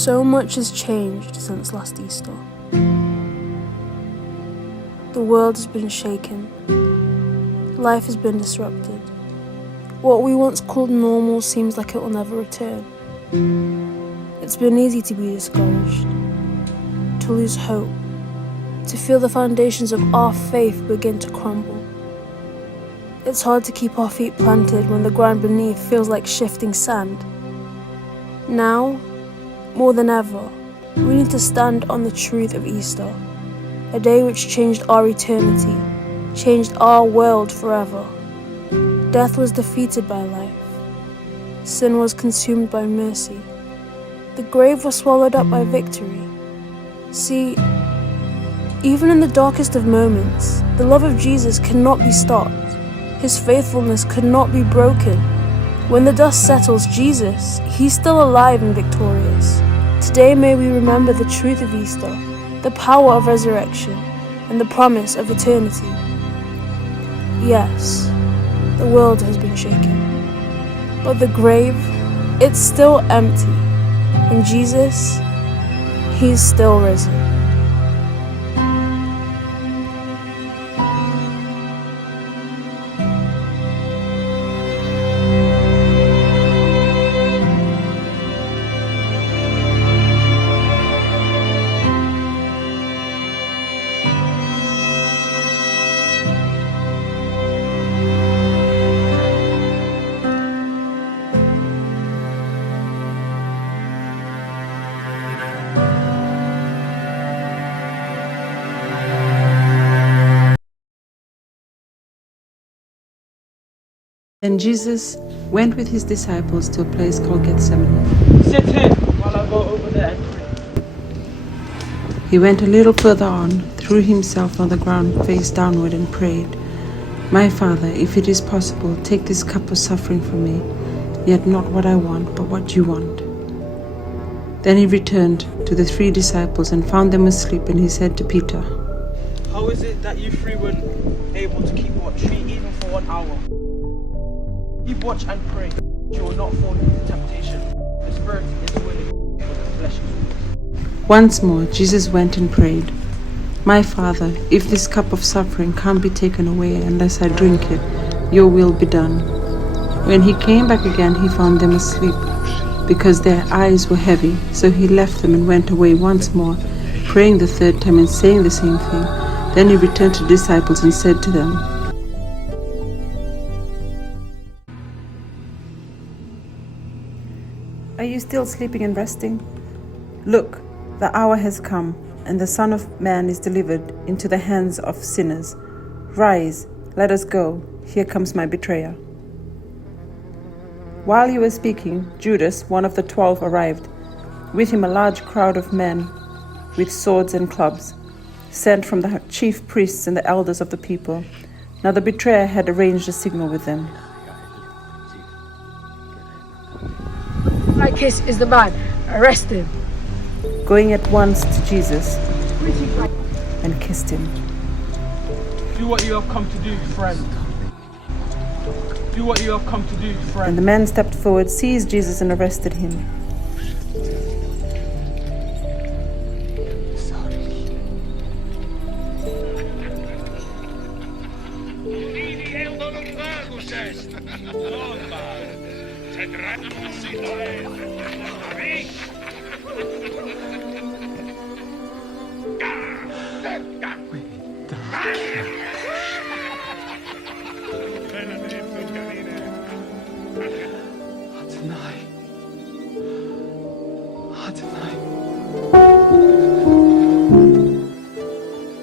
So much has changed since last Easter. The world has been shaken. Life has been disrupted. What we once called normal seems like it will never return. It's been easy to be discouraged, to lose hope, to feel the foundations of our faith begin to crumble. It's hard to keep our feet planted when the ground beneath feels like shifting sand. Now, more than ever, we need to stand on the truth of Easter, a day which changed our eternity, changed our world forever. Death was defeated by life. Sin was consumed by mercy. The grave was swallowed up by victory. See, even in the darkest of moments, the love of Jesus cannot be stopped. His faithfulness could not be broken. When the dust settles, Jesus, He's still alive and victorious. Today may we remember the truth of Easter, the power of resurrection, and the promise of eternity. Yes, the world has been shaken, but the grave, it's still empty. And Jesus, He's still risen. Then Jesus went with his disciples to a place called Gethsemane. Sit here while I go over there and pray. He went a little further on, threw himself on the ground face downward and prayed, "My Father, if it is possible, take this cup of suffering from me, yet not what I want, but what you want." Then he returned to the 3 disciples and found them asleep, and he said to Peter, How is it that you 3 weren't able to keep watch, even for 1 hour? Keep watch and pray. You will not fall into temptation. The spirit is willing, but the flesh is weak. Once more Jesus went and prayed, "My Father, if this cup of suffering can't be taken away unless I drink it, your will be done." When he came back again, he found them asleep, because their eyes were heavy. So he left them and went away once more, praying the 3rd time and saying the same thing. Then he returned to the disciples and said to them, "Are you still sleeping and resting? Look, the hour has come, and the Son of Man is delivered into the hands of sinners. Rise, let us go. Here comes my betrayer." While he was speaking, Judas, one of the 12, arrived, with him a large crowd of men with swords and clubs, sent from the chief priests and the elders of the people. Now the betrayer had arranged a signal with them. Like this is the man. Arrest him. Going at once to Jesus and kissed him. Do what you have come to do, friend. Do what you have come to do, And friend. the man stepped forward, seized Jesus, and arrested him.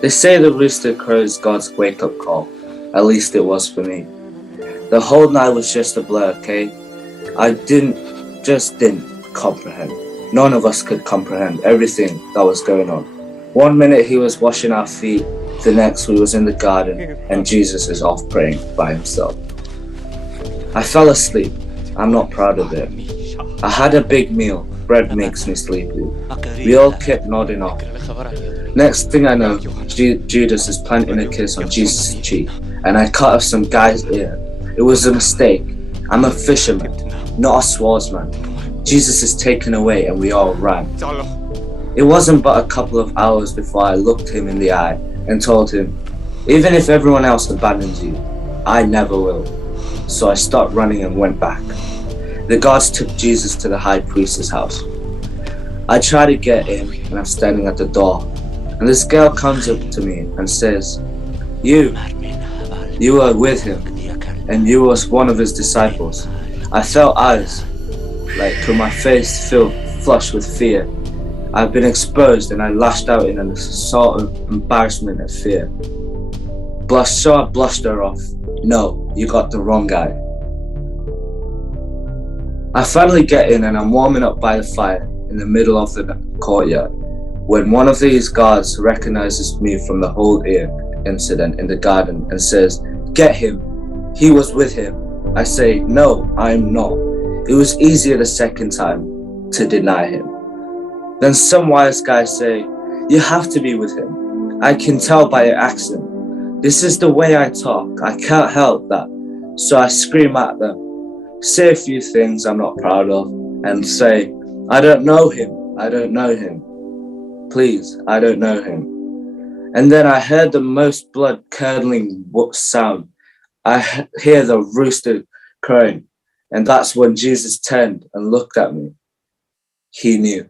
They say the rooster crows God's wake-up call. At least it was for me. The whole night was just a blur, okay? I didn't comprehend. None of us could comprehend everything that was going on. One minute he was washing our feet, the next we was in the garden, and Jesus is off praying by himself. I fell asleep. I'm not proud of it. I had a big meal. Bread makes me sleepy. We all kept nodding off. Next thing I know, Judas is planting a kiss on Jesus' cheek, and I cut off some guy's ear. It was a mistake. I'm a fisherman, not a swordsman. Jesus is taken away, and we all ran. It wasn't but a couple of hours before I looked him in the eye and told him, even if everyone else abandons you, I never will. So I stopped running and went back. The guards took Jesus to the high priest's house. I try to get in, and I'm standing at the door, and this girl comes up to me and says, You were with him, and you was one of his disciples. I felt eyes, like through my face filled flushed with fear. I've been exposed, and I lashed out in a sort of embarrassment and fear. So I blushed her off. No, you got the wrong guy. I finally get in, and I'm warming up by the fire in the middle of the courtyard when one of these guards recognizes me from the whole incident in the garden and says, Get him. He was with him. I say, No, I'm not. It was easier the second time to deny him. Then some wise guys say, You have to be with him. I can tell by your accent. This is the way I talk. I can't help that. So I scream at them, say a few things I'm not proud of, and say, I don't know him. I don't know him. Please, I don't know him. And then I heard the most blood-curdling sound. I hear the rooster crowing, and that's when Jesus turned and looked at me. He knew.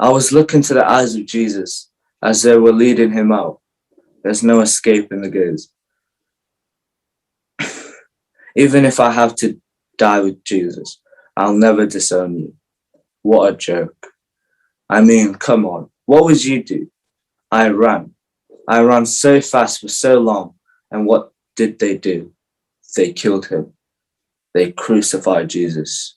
I was looking to the eyes of Jesus as they were leading him out. There's no escaping the gaze. Even if I have to die with Jesus, I'll never disown you. What a joke. I mean, come on. What would you do? I ran. I ran so fast for so long. And what did they do? They killed him. They crucified Jesus.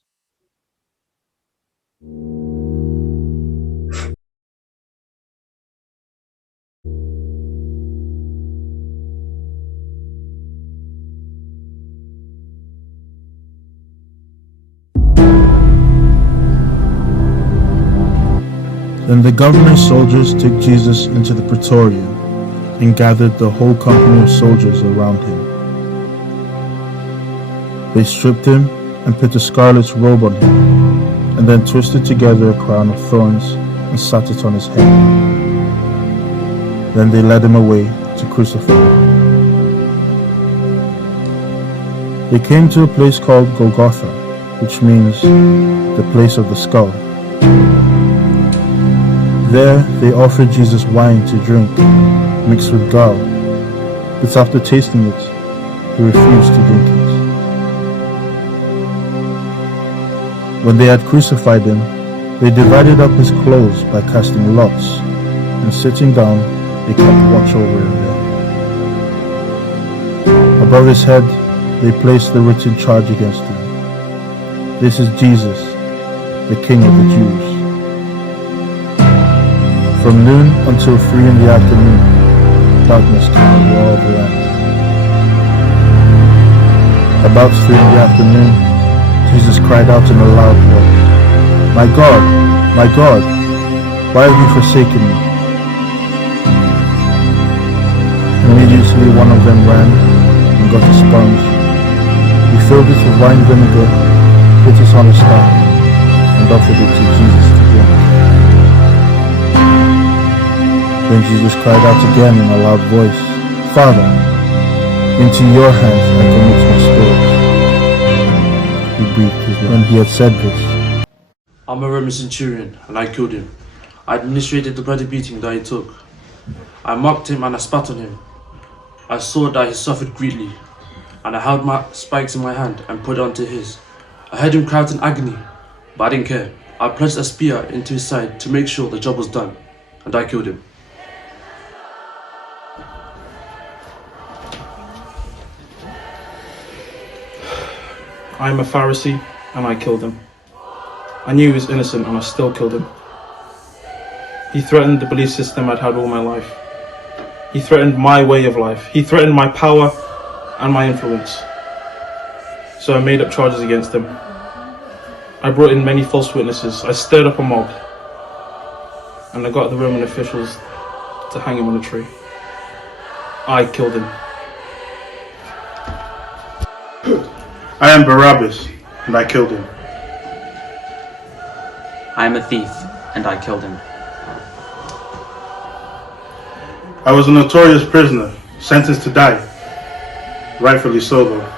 Then the governor's soldiers took Jesus into the praetorium and gathered the whole company of soldiers around him. They stripped him and put a scarlet robe on him, and then twisted together a crown of thorns and sat it on his head. Then they led him away to crucify him. They came to a place called Golgotha, which means the place of the skull. There they offered Jesus wine to drink, mixed with gall, but after tasting it, he refused to drink it. When they had crucified him, they divided up his clothes by casting lots, and sitting down, they kept watch over him there. Above his head, they placed the written charge against him. This is Jesus, the King of the Jews. From noon until 3 in the afternoon, darkness came over all the land. About 3 in the afternoon, Jesus cried out in a loud voice, my God, why have you forsaken me? Immediately one of them ran and got a sponge. He filled it with wine vinegar, put it on a staff, and offered it to Jesus to drink. Then Jesus cried out again in a loud voice, Father, into your hands I commit my spirit. He breathed his last. When he had said this, I'm a Roman centurion, and I killed him. I administrated the bloody beating that he took. I mocked him and I spat on him. I saw that he suffered greatly, and I held my spikes in my hand and put it onto his. I heard him cry out in agony, but I didn't care. I plunged a spear into his side to make sure the job was done, and I killed him. I am a Pharisee, and I killed him. I knew he was innocent, and I still killed him. He threatened the belief system I'd had all my life. He threatened my way of life. He threatened my power and my influence. So I made up charges against him. I brought in many false witnesses. I stirred up a mob. And I got the Roman officials to hang him on a tree. I killed him. I am Barabbas, and I killed him. I am a thief, and I killed him. I was a notorious prisoner, sentenced to die. Rightfully so, though.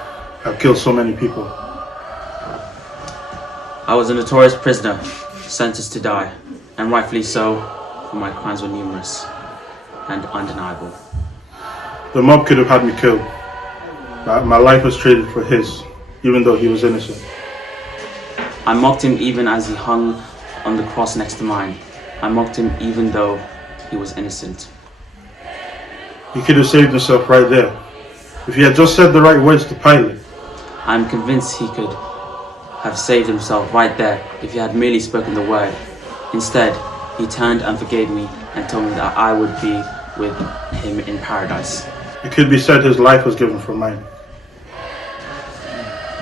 I've killed so many people. I was a notorious prisoner, sentenced to die, and rightfully so, for my crimes were numerous and undeniable. The mob could have had me killed. My life was traded for his, even though he was innocent. I mocked him even as he hung on the cross next to mine. I mocked him even though he was innocent. He could have saved himself right there. If he had just said the right words to Pilate. I am convinced he could have saved himself right there if he had merely spoken the word. Instead, he turned and forgave me and told me that I would be with him in paradise. It could be said his life was given for mine.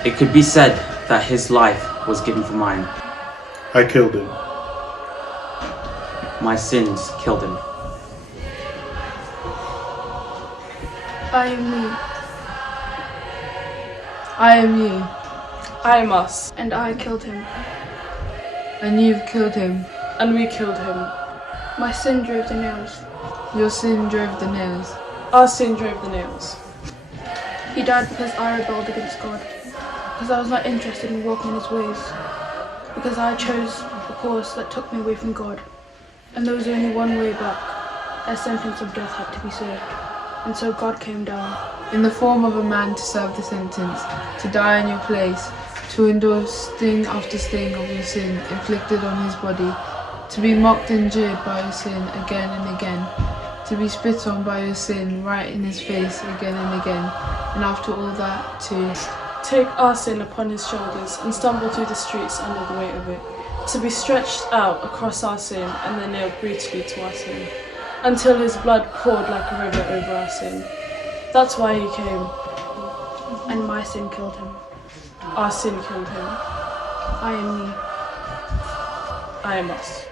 It could be said that his life was given for mine. I killed him. My sins killed him. I am me. I am you. I am us. And I killed him. And you've killed him. And we killed him. My sin drove the nails. Your sin drove the nails. Our sin drove the nails. He died because I rebelled against God. Because I was not interested in walking in his ways. Because I chose a course that took me away from God. And there was only one way back. A sentence of death had to be served. And so God came down. In the form of a man to serve the sentence, to die in your place, to endure sting after sting of your sin inflicted on his body, to be mocked and jeered by your sin again and again, to be spit on by your sin right in his face again and again, and after all that to take our sin upon his shoulders and stumble through the streets under the weight of it, to be stretched out across our sin and then nailed brutally to our sin, until his blood poured like a river over our sin. That's why he came. And my sin killed him. Our sin killed him. I am me. I am us.